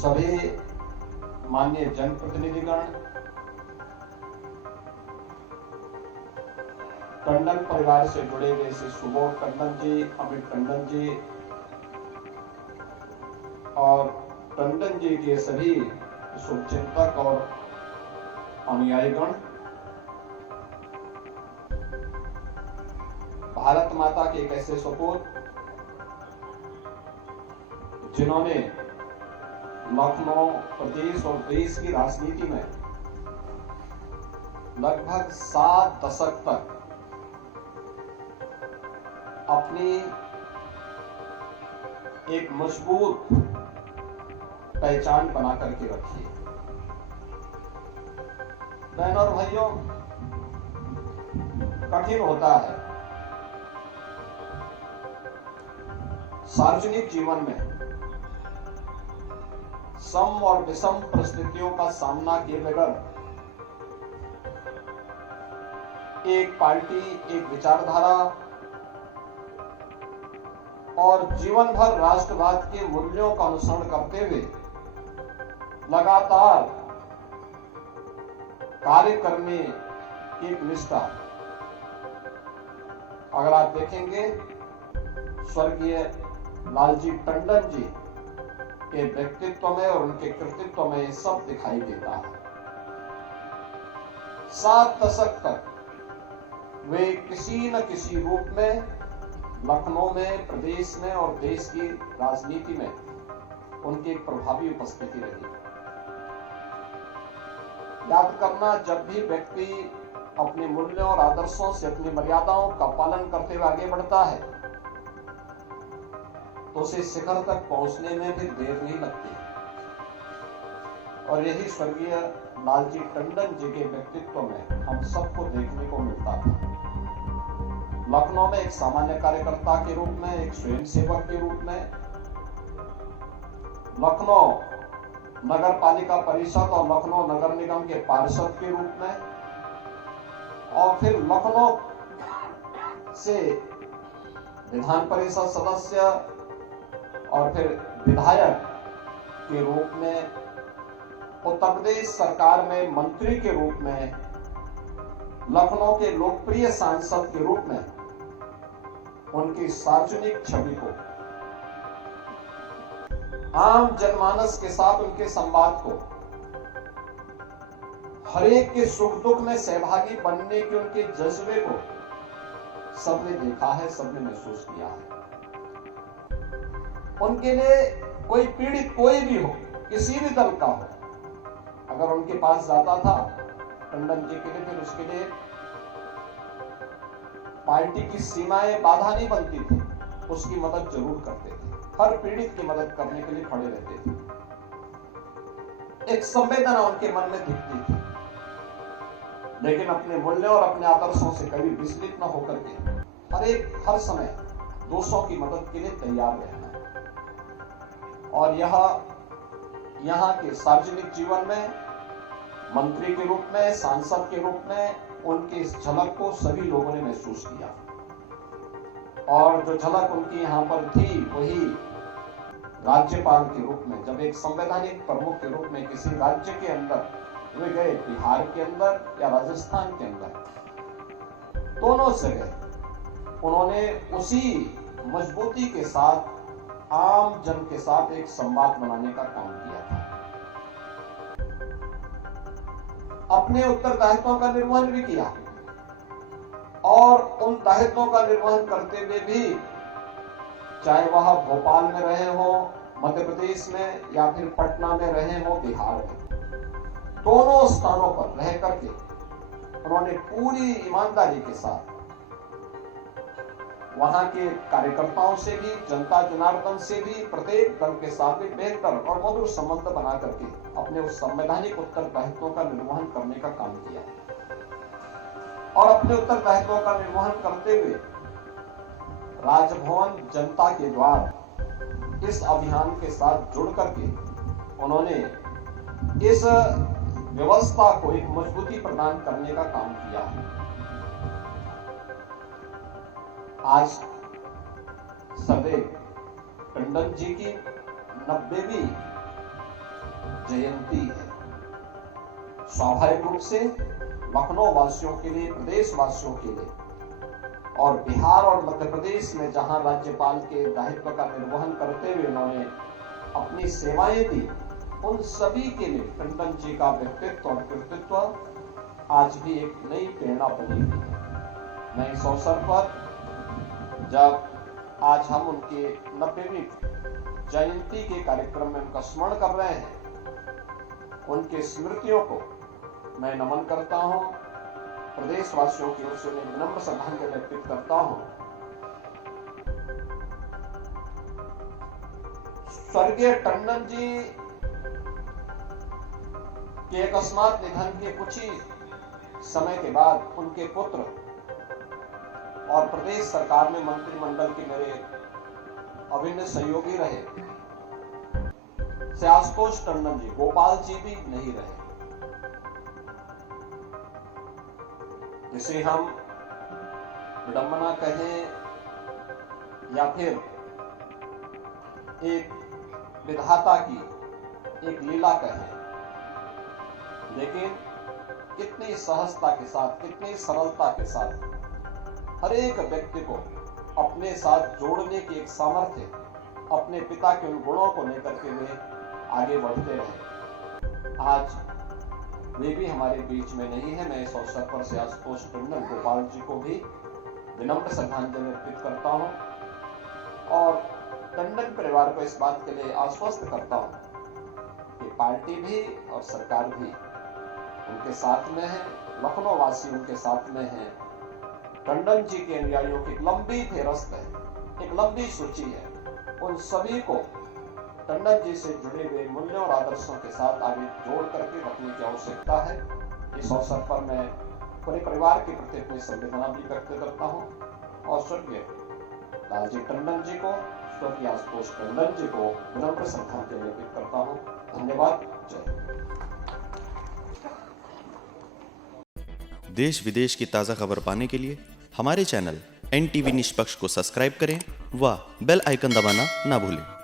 सभी माननीय जनप्रतिनिधिगण, टंडन परिवार से जुड़े हुए श्री सुबोध टंडन जी, अमित टंडन जी और टंडन जी के सभी शुभचिंतक और अनुयायीगण, भारत माता के एक ऐसे सपूत जिन्होंने लखनऊ प्रदेश और देश की राजनीति में लगभग 7 दशक तक अपनी एक मजबूत पहचान बना करके रखी। बहनों और भाइयों, कठिन होता है सार्वजनिक जीवन में सम और विषम परिस्थितियों का सामना किए बगैर एक पार्टी, एक विचारधारा और जीवन भर राष्ट्रवाद के मूल्यों का अनुसरण करते हुए लगातार कार्य करने की एक निष्ठा। अगर आप देखेंगे स्वर्गीय लालजी टंडन जी के व्यक्तित्व में और उनके कृतित्व में ये सब दिखाई देता है। 7 दशक तक वे किसी न किसी रूप में लखनऊ में, प्रदेश में और देश की राजनीति में उनकी एक प्रभावी उपस्थिति रही। याद करना, जब भी व्यक्ति अपने मूल्यों और आदर्शों से, अपनी मर्यादाओं का पालन करते हुए आगे बढ़ता है तो उसे शिखर तक पहुंचने में भी देर नहीं लगती। और यही स्वर्गीय लालजी टंडन जी के व्यक्तित्व में हम सबको देखने को मिलता था। लखनऊ में एक सामान्य कार्यकर्ता के रूप में, एक स्वयंसेवक के रूप में, लखनऊ नगर पालिका परिषद और लखनऊ नगर निगम के पार्षद के रूप में, और फिर लखनऊ से विधान परिषद सदस्य और फिर विधायक के रूप में, उत्तर प्रदेश सरकार में मंत्री के रूप में, लखनऊ के लोकप्रिय सांसद के रूप में उनकी सार्वजनिक छवि को, आम जनमानस के साथ उनके संवाद को, हरेक के सुख दुख में सहभागी बनने के उनके जज्बे को सबने देखा है, सबने महसूस किया है। उनके लिए कोई पीड़ित कोई भी हो, किसी भी दल का हो, अगर उनके पास जाता था टंडन जी के लिए, फिर उसके लिए पार्टी की सीमाएं बाधा नहीं बनती थी, उसकी मदद जरूर करते थे। हर पीड़ित की मदद करने के लिए खड़े रहते थे। एक संवेदना उनके मन में दिखती थी, लेकिन अपने मूल्यों और अपने आदर्शों से कभी विचलित न होकर के हर समय दूसरों की मदद के लिए तैयार रहना। और यहाँ के सार्वजनिक जीवन में मंत्री के रूप में, सांसद के रूप में उनकी इस झलक को सभी लोगों ने महसूस किया। और जो झलक उनकी यहाँ पर थी, वही राज्यपाल के रूप में, जब एक संवैधानिक प्रमुख के रूप में किसी राज्य के अंदर वे गए, बिहार के अंदर या राजस्थान के अंदर, दोनों जगह उन्होंने उसी मजबूती के साथ आम जन के साथ एक संवाद बनाने का काम किया था। अपने उत्तरदायित्वों का निर्वहन भी किया, और उन दायित्वों का निर्वहन करते हुए भी, चाहे वह भोपाल में रहे हो, मध्य प्रदेश में, या फिर पटना में रहे हो, बिहार में, दोनों स्थानों पर रह करके उन्होंने पूरी ईमानदारी के साथ वहां के कार्यकर्ताओं से भी, जनता जनार्दन से भी, प्रत्येक दल के साथ भी बेहतर और मधुर संबंध बना करके अपने उस संवैधानिक उत्तरदायित्वों का निर्वहन करने का काम किया। और अपने उत्तरदायित्वों का निर्वहन करते हुए राजभवन जनता के द्वार इस अभियान के साथ जुड़ करके उन्होंने इस व्यवस्था को एक मजबूती प्रदान करने का काम किया। आज सरदेव टंडन जी की 90वीं जयंती है। स्वाभाविक रूप से लखनऊ वासियों के लिए, प्रदेश वासियों के लिए और बिहार और मध्य प्रदेश में जहां राज्यपाल के दायित्व का निर्वहन करते हुए उन्होंने अपनी सेवाएं दी, उन सभी के लिए टंडन जी का व्यक्तित्व और कृतित्व आज भी एक नई प्रेरणा बनी हुई है। मैं इस अवसर पर जब आज हम उनके 90वीं जयंती के कार्यक्रम में उनका स्मरण कर रहे हैं, उनके स्मृतियों को मैं नमन करता हूं, प्रदेशवासियों की ओर से उन्हें विनम्र श्रद्धांजलि अर्पित करता हूं। स्वर्गीय टंडन जी के अकस्मात निधन के कुछ ही समय के बाद उनके पुत्र और प्रदेश सरकार में मंत्रिमंडल के मेरे अभिन्न सहयोगी रहे से आशुतोष टंडन जी, गोपाल जी भी नहीं रहे। जिसे हम विडंबना कहें या फिर एक विधाता की एक लीला कहें, लेकिन कितनी सहजता के साथ, कितनी सरलता के साथ हर एक व्यक्ति को अपने साथ जोड़ने की एक सामर्थ्य अपने पिता के उन गुणों को लेकर के वे आगे बढ़ते रहे। आज वे भी हमारे बीच में नहीं है। मैं इस अवसर पर से आशुतोष टंडन, गोपाल जी को भी विनम्र श्रद्धांजलि अर्पित करता हूं और टंडन परिवार को इस बात के लिए आश्वस्त करता हूं कि पार्टी भी और सरकार भी उनके साथ में है, लखनऊ वासी उनके साथ में है। टंडन जी के अनुयायियों की एक लंबी फेहरिस्त है, एक लंबी सूची है। उन सभी को टंडन जी से जुड़े हुए मूल्यों और आदर्शों के साथ आगे जोड़ करके रखने की आवश्यकता है। इस अवसर पर मैं पूरे परिवार के प्रति अपनी संवेदना भी व्यक्त करता हूं और स्वर्गीय लालजी टंडन जी को, स्वर्गीय आशुतोष टंडन जी को विनम्र श्रद्धांजलि अर्पित करता हूं। धन्यवाद। जय। देश विदेश की ताज़ा खबर पाने के लिए हमारे चैनल NTV निष्पक्ष को सब्सक्राइब करें व बेल आइकन दबाना ना भूलें।